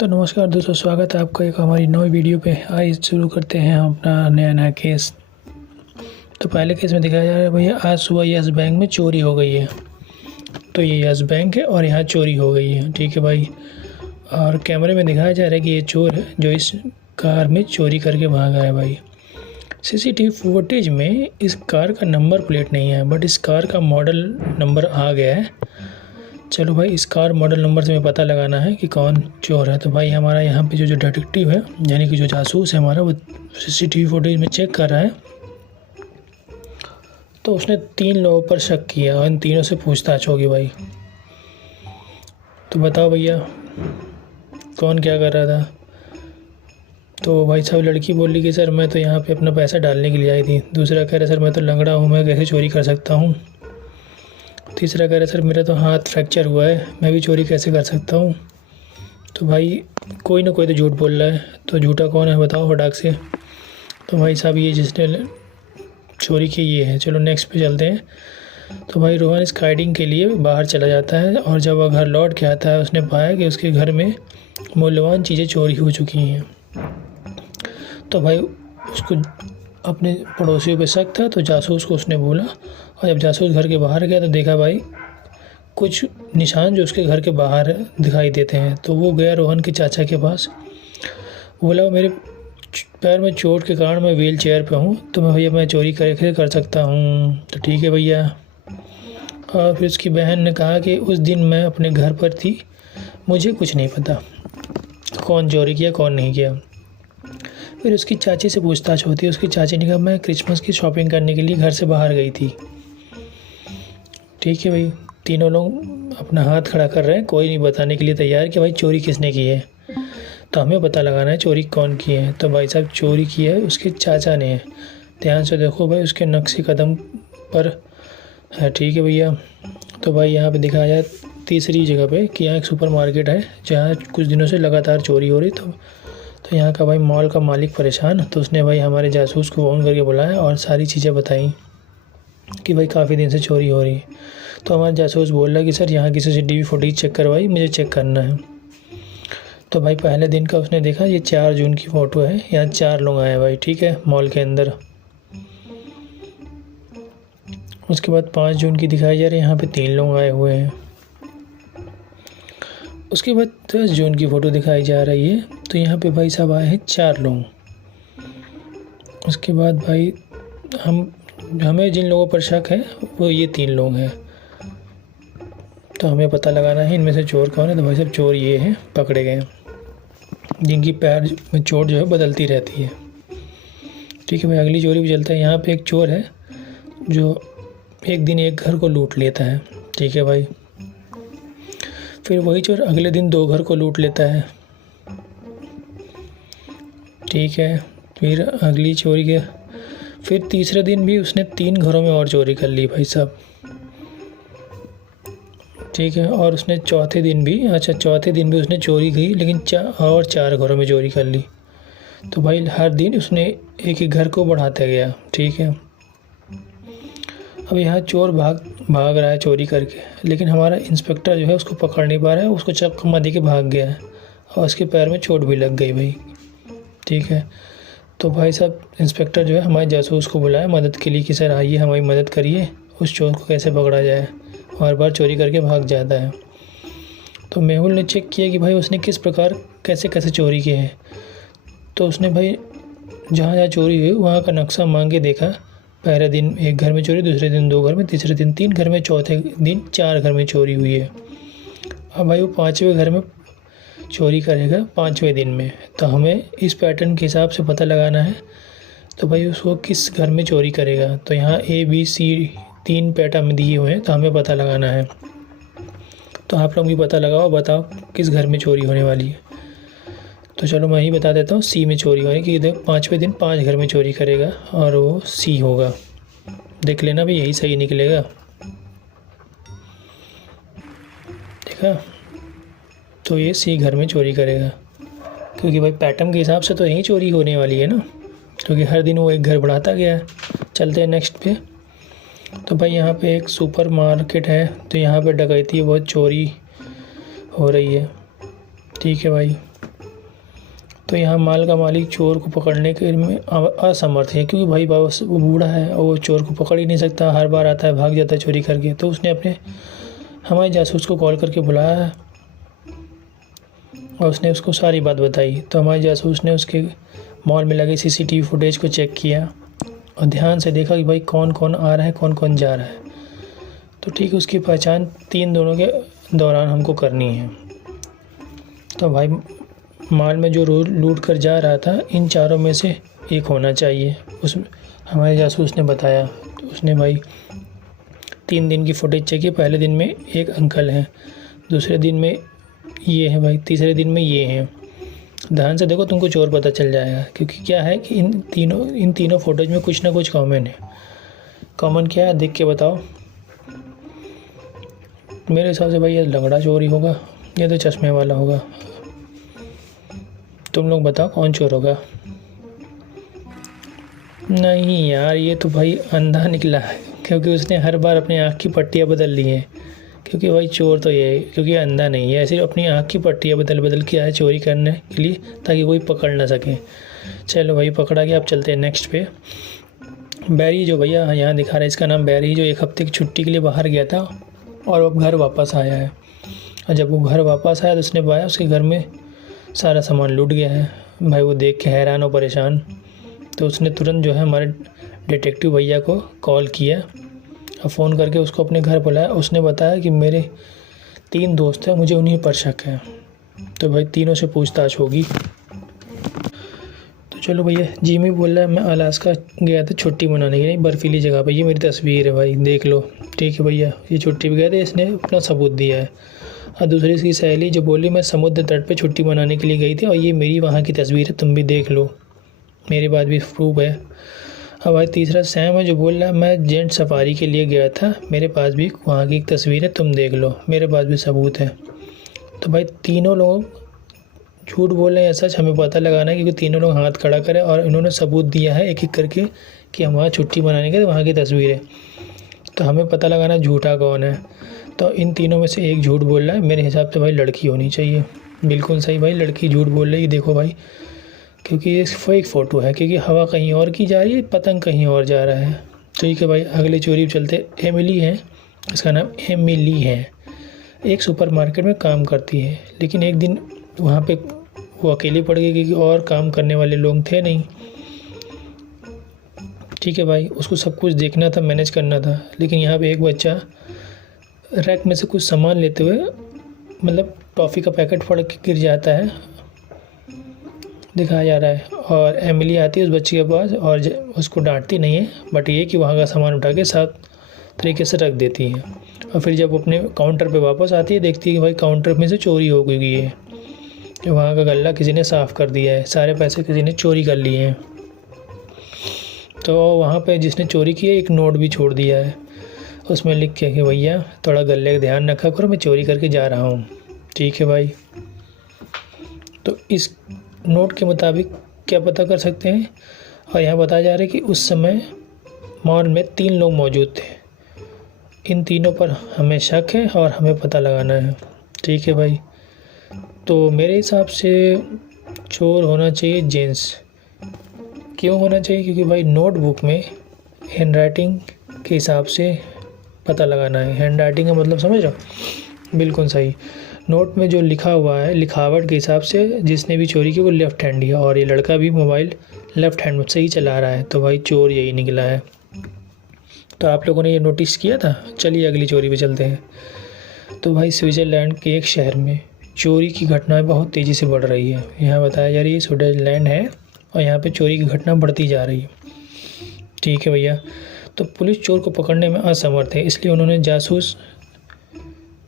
तो नमस्कार दोस्तों, स्वागत है आपका एक हमारी नई वीडियो पे। आइए शुरू करते हैं हम अपना नया केस। तो पहले केस में दिखाया जा रहा है भैया, आज सुबह यस बैंक में चोरी हो गई है। तो ये यस बैंक है और यहाँ चोरी हो गई है, ठीक है भाई। और कैमरे में दिखाया जा रहा है कि ये चोर है जो इस कार में चोरी करके भागा है भाई। सीसीटीवी फुटेज में इस कार का नंबर प्लेट नहीं है, बट इस कार का मॉडल नंबर आ गया है। चलो भाई, इस कार मॉडल नंबर से हमें पता लगाना है कि कौन चोर है। तो भाई हमारा यहाँ पे जो डिटेक्टिव है, यानी कि जो जासूस है हमारा, वो सीसीटीवी फुटेज में चेक कर रहा है। तो उसने 3 लोगों पर शक किया और इन तीनों से पूछताछ होगी भाई। तो बताओ भैया, कौन क्या कर रहा था? तो भाई साहब, लड़की बोल रही कि सर मैं तो यहाँ पे अपना पैसा डालने के लिए आई थी। दूसरा कह रहा सर मैं तो लंगड़ा हूँ, मैं कैसे चोरी कर सकता हूँ। तीसरा कह रहा सर मेरा तो हाथ फ्रैक्चर हुआ है, मैं भी चोरी कैसे कर सकता हूँ। तो भाई कोई ना कोई तो झूठ बोल रहा है, तो झूठा कौन है बताओ फटाक से। तो भाई साहब, ये जिसने चोरी की ये है। चलो नेक्स्ट पे चलते हैं। तो भाई रोहन स्काइडिंग के लिए बाहर चला जाता है और जब वह घर लौट के आता है उसने पाया कि उसके घर में मूल्यवान चीज़ें चोरी हो चुकी हैं। तो भाई उसको अपने पड़ोसियों पे शक था, तो जासूस को उसने बोला। और जब जासूस घर के बाहर गया तो देखा भाई कुछ निशान जो उसके घर के बाहर दिखाई देते हैं। तो वो गया रोहन के चाचा के पास, बोला मेरे पैर में चोट के कारण मैं व्हील चेयर पर हूँ, तो मैं चोरी कैसे कर सकता हूँ। तो ठीक है भैया। और फिर उसकी बहन ने कहा कि उस दिन मैं अपने घर पर थी, मुझे कुछ नहीं पता कौन चोरी किया कौन नहीं किया। फिर उसकी चाची से पूछताछ होती है। उसकी चाची ने कहा मैं क्रिसमस की शॉपिंग करने के लिए घर से बाहर गई थी। ठीक है भाई, तीनों लोग अपना हाथ खड़ा कर रहे हैं, कोई नहीं बताने के लिए तैयार कि भाई चोरी किसने की है। तो हमें पता लगाना है चोरी कौन की है। तो भाई साहब, चोरी की है उसके चाचा ने है। ध्यान से देखो भाई, उसके नक्शे कदम पर है। ठीक है भैया। तो भाई यहाँ पे दिखाया जाए तीसरी जगह पे कि यहाँ एक सुपर मार्केट है जहाँ कुछ दिनों से लगातार चोरी हो रही। तो यहाँ का भाई मॉल का मालिक परेशान, तो उसने भाई हमारे जासूस को फ़ोन करके बुलाया और सारी चीज़ें बताई कि भाई काफ़ी दिन से चोरी हो रही है। तो हमारा जासूस बोल रहा है कि सर यहाँ की सीसीटीवी फुटेज चेक करवाई, मुझे चेक करना है। तो भाई पहले दिन का उसने देखा, ये 4 जून की फ़ोटो है, यहाँ 4 लोग आए भाई। ठीक है, मॉल के अंदर। उसके बाद 5 जून की दिखाई जा रही है, यहाँ पे 3 लोग आए हुए हैं। उसके बाद 10 जून की फ़ोटो दिखाई जा रही है, तो यहाँ पे भाई साहब आए हैं 4 लोग। उसके बाद भाई हमें जिन लोगों पर शक है वो ये 3 लोग हैं। तो हमें पता लगाना है इनमें से चोर कौन है। तो भाई साहब, चोर ये हैं, पकड़े गए, जिनकी पैर में चोट जो है बदलती रहती है। ठीक है भाई, अगली चोरी भी चलता है। यहाँ पे एक चोर है जो एक दिन एक घर को लूट लेता है। ठीक है भाई। फिर वही चोर अगले दिन 2 घर को लूट लेता है। ठीक है। फिर अगली चोरी के फिर तीसरे दिन भी उसने 3 घरों में और चोरी कर ली भाई साहब। ठीक है। और उसने चौथे दिन भी उसने चोरी की, लेकिन 4 घरों में चोरी कर ली। तो भाई हर दिन उसने एक एक घर को बढ़ाता गया। ठीक है। अब यहाँ चोर भाग रहा है चोरी करके, लेकिन हमारा इंस्पेक्टर जो है उसको पकड़ नहीं पा रहा है, उसको चक्का दे के भाग गया है और उसके पैर में चोट भी लग गई भाई। ठीक है। तो भाई साहब, इंस्पेक्टर जो है हमारे जासूस को बुलाया मदद के लिए कि सर आइए हमारी मदद करिए, उस चोर को कैसे पकड़ा जाए, हर बार चोरी करके भाग जाता है। तो मेहुल ने चेक किया कि भाई उसने किस प्रकार कैसे कैसे चोरी की है। तो उसने भाई जहाँ जहाँ चोरी हुई वहाँ का नक्शा मांग के देखा। पहले दिन एक घर में चोरी, दूसरे दिन 2 घर में, तीसरे दिन 3 घर में, चौथे दिन 4 घर में चोरी हुई है। अब भाई वो 5वें घर में चोरी करेगा 5वें दिन में। तो हमें इस पैटर्न के हिसाब से पता लगाना है तो भाई उसको किस घर में चोरी करेगा। तो यहाँ ABC 3 पैटर्न दिए हुए हैं, तो हमें पता लगाना है। तो आप लोग भी पता लगाओ, बताओ किस घर में चोरी होने वाली है। तो चलो मैं ही बता देता हूँ, C में चोरी होने की। देख 5वें दिन 5 घर में चोरी करेगा और वो C होगा। देख लेना भी, यही सही निकलेगा। देखा, तो ये C घर में चोरी करेगा, क्योंकि भाई पैटर्न के हिसाब से तो यही चोरी होने वाली है ना, क्योंकि हर दिन वो एक घर बढ़ाता गया है। चलते हैं नेक्स्ट पे। तो भाई यहाँ पे एक सुपर मार्केट है, तो यहाँ पे डकैती बहुत चोरी हो रही है। ठीक है भाई। तो यहाँ माल का मालिक चोर को पकड़ने के में असमर्थ है, क्योंकि भाई बस वो बूढ़ा है और वो चोर को पकड़ ही नहीं सकता, हर बार आता है भाग जाता है चोरी करके। तो उसने अपने हमारे जासूस को कॉल करके बुलाया है और उसने उसको सारी बात बताई। तो हमारे जासूस ने उसके मॉल में लगे सीसीटीवी फुटेज को चेक किया और ध्यान से देखा कि भाई कौन कौन आ रहा है, कौन कौन जा रहा है। तो ठीक उसकी पहचान 3 दोनों के दौरान हमको करनी है। तो भाई माल में जो लूट कर जा रहा था, इन चारों में से एक होना चाहिए, उस हमारे जासूस ने बताया। तो उसने भाई 3 दिन की फुटेज चेक की। पहले दिन में एक अंकल हैं, दूसरे दिन में ये है भाई, तीसरे दिन में ये हैं। ध्यान से देखो, तुमको चोर पता चल जाएगा, क्योंकि क्या है कि इन तीनों फोटोज में कुछ ना कुछ कॉमन है। कॉमन क्या है देख के बताओ। मेरे हिसाब से भाई ये लंगड़ा चोर ही होगा, ये तो चश्मे वाला होगा। तुम लोग बताओ कौन चोर होगा। नहीं यार, ये तो भाई अंधा निकला है, क्योंकि उसने हर बार अपनी आँख की पट्टियाँ बदल ली हैं। क्योंकि भाई चोर तो ये है, क्योंकि अंधा नहीं है, ऐसे अपनी आँख की पट्टियाँ बदल बदल के आया चोरी करने के लिए, ताकि कोई पकड़ ना सके। चलो भाई पकड़ा गया। अब चलते हैं नेक्स्ट पे। बैरी जो भैया यहाँ दिखा रहा है, इसका नाम बैरी, जो 1 हफ्ते की छुट्टी के लिए बाहर गया था और अब घर वापस आया है। और जब वो घर वापस आया तो उसने पाया उसके घर में सारा सामान लूट गया है। भाई वो देख के हैरान और परेशान। तो उसने तुरंत जो है हमारे डिटेक्टिव भैया को कॉल किया और फ़ोन करके उसको अपने घर बुलाया। उसने बताया कि मेरे 3 दोस्त हैं, मुझे उन्हीं पर शक है। तो भाई तीनों से पूछताछ होगी। तो चलो भैया, जिमी बोल रहा है मैं अलास्का गया था छुट्टी मनाने के लिए बर्फीली जगह पर। ये मेरी तस्वीर है भाई, देख लो। ठीक है भैया, ये छुट्टी पे गए थे, इसने अपना सबूत दिया है। और दूसरी इसकी सहेली जो बोली मैं समुद्र तट पे छुट्टी मनाने के लिए गई थी और ये मेरी वहाँ की तस्वीर है, तुम भी देख लो, मेरे पास भी प्रूफ है। अब भाई तीसरा सैम है जो बोल रहा है मैं जेंट सफारी के लिए गया था, मेरे पास भी वहाँ की एक तस्वीर है, तुम देख लो, मेरे पास भी सबूत है। तो भाई तीनों लोग झूठ बोल रहे हैं, सच हमें पता लगाना है, क्योंकि तीनों लोग हाथ खड़ा करें और इन्होंने सबूत दिया है एक एक करके कि हम वहाँ छुट्टी मनाने गए, वहाँ की तस्वीर है। तो हमें पता लगाना झूठा कौन है। तो इन तीनों में से एक झूठ बोल रहा है, मेरे हिसाब से भाई लड़की होनी चाहिए। बिल्कुल सही भाई, लड़की झूठ बोल रही है। देखो भाई, क्योंकि ये फेक फ़ोटो है, क्योंकि हवा कहीं और की जा रही है, पतंग कहीं और जा रहा है। ठीक है भाई, अगले चोरी चलते। एमिली है, इसका नाम एमिली है, एक सुपरमार्केट में काम करती है। लेकिन एक दिन वहाँ पे वो अकेली पड़ गई, क्योंकि और काम करने वाले लोग थे नहीं। ठीक है भाई, उसको सब कुछ देखना था, मैनेज करना था। लेकिन यहाँ पे एक बच्चा रैक में से कुछ सामान लेते हुए, मतलब टॉफ़ी का पैकेट फट के गिर जाता है, दिखाया जा रहा है। और एमिली आती है उस बच्चे के पास और उसको डांटती नहीं है, बट ये कि वहाँ का सामान उठा के साफ तरीके से रख देती है। और फिर जब अपने काउंटर पे वापस आती है, देखती है कि भाई काउंटर में से चोरी हो गई है, वहाँ का गल्ला किसी ने साफ़ कर दिया है, सारे पैसे किसी ने चोरी कर लिए हैं। तो वहाँ पे जिसने चोरी की है एक नोट भी छोड़ दिया है, उसमें लिख के कि भैया थोड़ा गले का ध्यान रखा करो, मैं चोरी करके जा रहा हूँ। ठीक है भाई, तो इस नोट के मुताबिक क्या पता कर सकते हैं। और यहाँ बताया जा रहा है कि उस समय मॉल में 3 लोग मौजूद थे। इन तीनों पर हमें शक है और हमें पता लगाना है। ठीक है भाई, तो मेरे हिसाब से चोर होना चाहिए जेंट्स। क्यों होना चाहिए? क्योंकि भाई नोटबुक में हैंडराइटिंग के हिसाब से पता लगाना है। हैंडराइटिंग का मतलब समझ रहे हो? बिल्कुल सही। नोट में जो लिखा हुआ है, लिखावट के हिसाब से जिसने भी चोरी की वो लेफ़्ट हैंड है, और ये लड़का भी मोबाइल लेफ़्ट हैंड से ही चला रहा है। तो भाई चोर यही निकला है। तो आप लोगों ने ये नोटिस किया था? चलिए अगली चोरी पे चलते हैं। तो भाई स्विट्ज़रलैंड के एक शहर में चोरी की घटनाएं बहुत तेज़ी से बढ़ रही है। यहाँ बताया जा रही है स्विट्ज़रलैंड है और यहाँ पे चोरी की घटना बढ़ती जा रही है। ठीक है भैया, तो पुलिस चोर को पकड़ने में असमर्थ है, इसलिए उन्होंने जासूस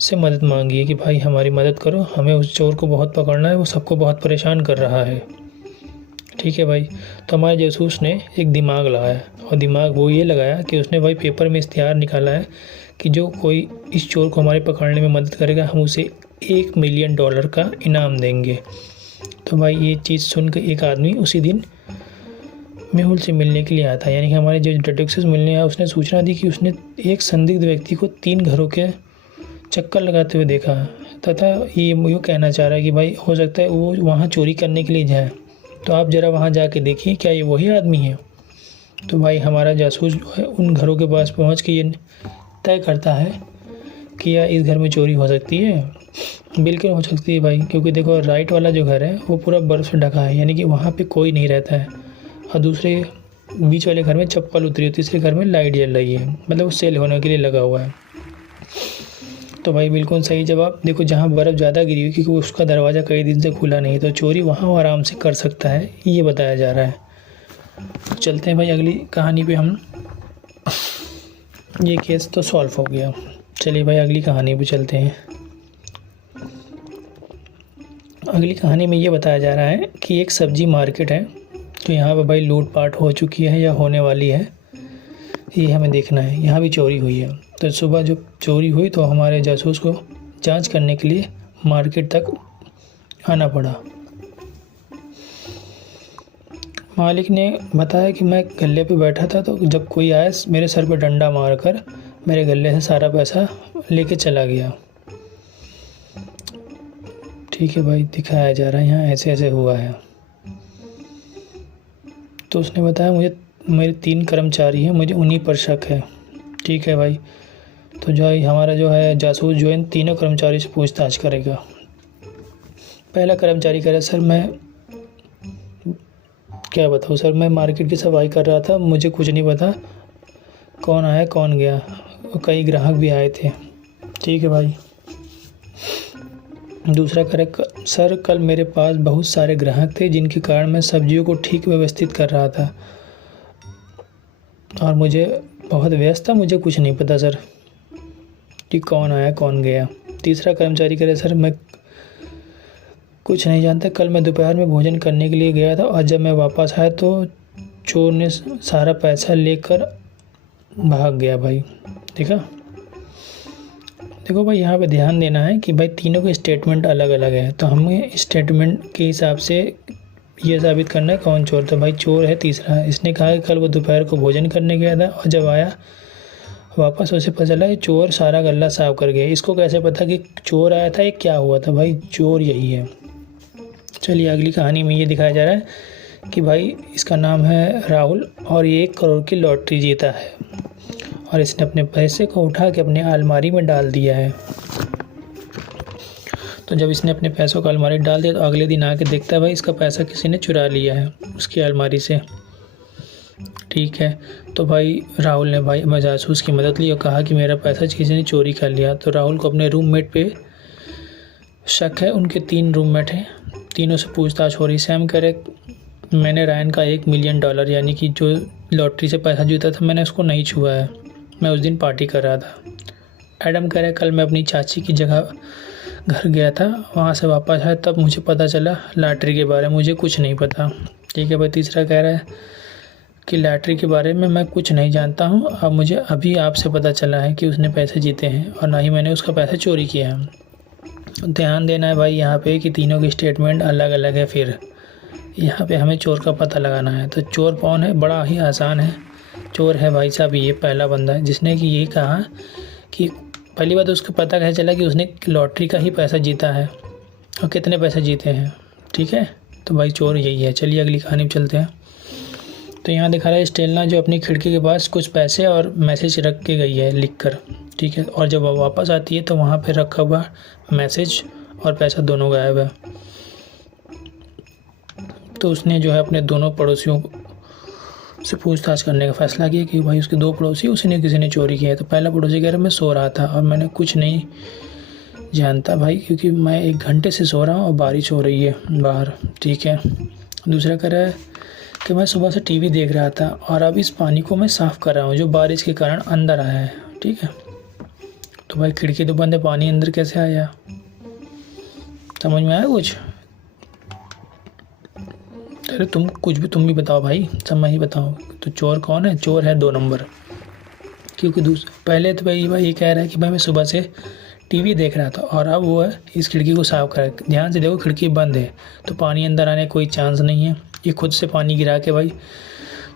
से मदद मांगी है कि भाई हमारी मदद करो, हमें उस चोर को बहुत पकड़ना है, वो सबको बहुत परेशान कर रहा है। ठीक है भाई, तो हमारे जासूस ने एक दिमाग लगाया, और दिमाग वो ये लगाया कि उसने भाई पेपर में इश्तिहार निकाला है कि जो कोई इस चोर को हमारे पकड़ने में मदद करेगा, हम उसे $1 मिलियन का इनाम देंगे। तो भाई ये चीज़ सुन कर एक आदमी उसी दिन मेहुल से मिलने के लिए आया था, यानी कि हमारे जो डिटेक्टिव मिलने आया, उसने सूचना दी कि उसने एक संदिग्ध व्यक्ति को 3 घरों के चक्कर लगाते हुए देखा, तथा ये यूँ कहना चाह रहा है कि भाई हो सकता है वो वहाँ चोरी करने के लिए जाए। तो आप ज़रा वहाँ जाके देखिए क्या ये वही आदमी है। तो भाई हमारा जासूस जो है उन घरों के पास पहुँच के ये तय करता है कि या इस घर में चोरी हो सकती है। बिल्कुल हो सकती है भाई, क्योंकि देखो राइट वाला जो घर है वो पूरा बर्फ़ से ढका है, यानी कि वहाँ पे कोई नहीं रहता है। और दूसरे बीच वाले घर में चप्पल उतरी है, तीसरे घर में लाइट जल रही है, मतलब वो सेल होने के लिए लगा हुआ है। तो भाई बिल्कुल सही जवाब। देखो जहाँ बर्फ़ ज़्यादा गिरी हुई क्योंकि उसका दरवाज़ा कई दिन से खुला नहीं, तो चोरी वहाँ वो आराम से कर सकता है, ये बताया जा रहा है। तो चलते हैं भाई अगली कहानी पे हम। ये केस तो सॉल्व हो गया। चलिए भाई अगली कहानी पे चलते हैं। अगली कहानी में ये बताया जा रहा है कि एक सब्जी मार्केट है, तो यहाँ पे भाई लूटपाट हो चुकी है या होने वाली है, ये हमें देखना है। यहाँ भी चोरी हुई है। तो सुबह जब चोरी हुई तो हमारे जासूस को जांच करने के लिए मार्केट तक आना पड़ा। मालिक ने बताया कि मैं गल्ले पे बैठा था, तो जब कोई आया मेरे सर पे डंडा मारकर मेरे गल्ले से सारा पैसा लेके चला गया। ठीक है भाई, दिखाया जा रहा है यहाँ ऐसे ऐसे हुआ है। तो उसने बताया मुझे मेरे 3 कर्मचारी हैं, मुझे उन्हीं पर शक है। ठीक है भाई, तो जो है हमारा जो है जासूस जो है इन तीनों कर्मचारी से पूछताछ करेगा। पहला कर्मचारी कह रहा है सर मैं क्या बताऊँ सर, मैं मार्केट की सफाई कर रहा था, मुझे कुछ नहीं पता कौन आया कौन गया, कई ग्राहक भी आए थे। ठीक है भाई। दूसरा करे सर कल मेरे पास बहुत सारे ग्राहक थे जिनके कारण मैं सब्जियों को ठीक व्यवस्थित कर रहा था और मुझे बहुत व्यस्त था, मुझे कुछ नहीं पता सर कि कौन आया कौन गया। तीसरा कर्मचारी करे सर मैं कुछ नहीं जानता, कल मैं दोपहर में भोजन करने के लिए गया था और जब मैं वापस आया तो चोर ने सारा पैसा लेकर भाग गया। भाई देखो भाई यहाँ पे ध्यान देना है कि भाई तीनों के स्टेटमेंट अलग अलग है, तो हमें स्टेटमेंट के हिसाब से ये साबित करना है कौन चोर था। भाई चोर है तीसरा, इसने कहा कि कल वो दोपहर को भोजन करने गया था और जब आया वापस उसे पता चला कि चोर सारा गल्ला साफ कर गया। इसको कैसे पता कि चोर आया था, ये क्या हुआ था? भाई चोर यही है। चलिए अगली कहानी में ये दिखाया जा रहा है कि भाई इसका नाम है राहुल और ये 1 करोड़ की लॉटरी जीता है और इसने अपने पैसे को उठा के अपने अलमारी में डाल दिया है। तो जब इसने अपने पैसों को अलमारी डाल दिया तो अगले दिन आके देखता है भाई इसका पैसा किसी ने चुरा लिया है उसकी अलमारी से। ठीक है, तो भाई राहुल ने भाई जासूस की मदद ली और कहा कि मेरा पैसा किसी ने चोरी कर लिया। तो राहुल को अपने रूममेट पे शक है, उनके 3 रूममेट हैं, तीनों से पूछताछ हो रही। सैम कह रहे मैंने रायन का $1 मिलियन यानी कि जो लॉटरी से पैसा जीता था मैंने उसको नहीं छुआ है, मैं उस दिन पार्टी कर रहा था। एडम कह रहा है कल मैं अपनी चाची की जगह घर गया था, वहाँ से वापस आया तब मुझे पता चला लॉटरी के बारे में, मुझे कुछ नहीं पता। ठीक है भाई। तीसरा कह रहा है कि लॉटरी के बारे में मैं कुछ नहीं जानता हूँ, अब मुझे अभी आपसे पता चला है कि उसने पैसे जीते हैं और ना ही मैंने उसका पैसा चोरी किया है। ध्यान देना है भाई यहाँ पे कि तीनों के स्टेटमेंट अलग अलग है। फिर यहाँ पे हमें चोर का पता लगाना है। तो चोर कौन है? बड़ा ही आसान है, चोर है भाई साहब ये पहला बंदा है जिसने कि ये कहा कि पहली बात उसको पता कैसे चला कि उसने लॉटरी का ही पैसा जीता है और कितने पैसे जीते हैं। ठीक है, तो भाई चोर यही है। चलिए अगली कहानी में चलते हैं। तो यहाँ दिखा रहा है स्टेलना जो अपनी खिड़की के पास कुछ पैसे और मैसेज रख के गई है लिख कर। ठीक है, और जब वह वापस आती है तो वहाँ पे रखा हुआ मैसेज और पैसा दोनों गायब है। तो उसने जो है अपने दोनों पड़ोसियों से पूछताछ करने का फैसला किया कि भाई उसके 2 पड़ोसी उसी ने किसी ने चोरी किया है। तो पहला पड़ोसी कह रहा है मैं सो रहा था और मैंने कुछ नहीं जानता भाई, क्योंकि मैं 1 घंटे से सो रहा हूँ और बारिश हो रही है बाहर। ठीक है। दूसरा कह रहा है कि मैं सुबह से टीवी देख रहा था और अब इस पानी को मैं साफ़ कर रहा हूँ जो बारिश के कारण अंदर आया है। ठीक है, तो भाई खिड़की तो बंद है, पानी अंदर कैसे आया? समझ में आया कुछ? अरे तुम भी बताओ भाई, सब मैं ही बताओ। तो चोर कौन है? चोर है 2 नंबर। क्योंकि पहले तो भाई ये कह रहा है कि भाई मैं सुबह से टीवी देख रहा था और अब वो है इस खिड़की को साफ कर। ध्यान से देखो खिड़की बंद है तो पानी अंदर आने कोई चांस नहीं है, ये खुद से पानी गिरा के भाई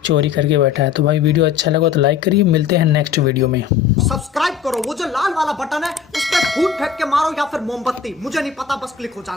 चोरी करके बैठा है। तो भाई वीडियो अच्छा लगा तो लाइक करिए, मिलते हैं नेक्स्ट वीडियो में। सब्सक्राइब करो, वो जो लाल वाला बटन है उस पर फूट फेंक के मारो या फिर मोमबत्ती, मुझे नहीं पता, बस क्लिक हो जाए।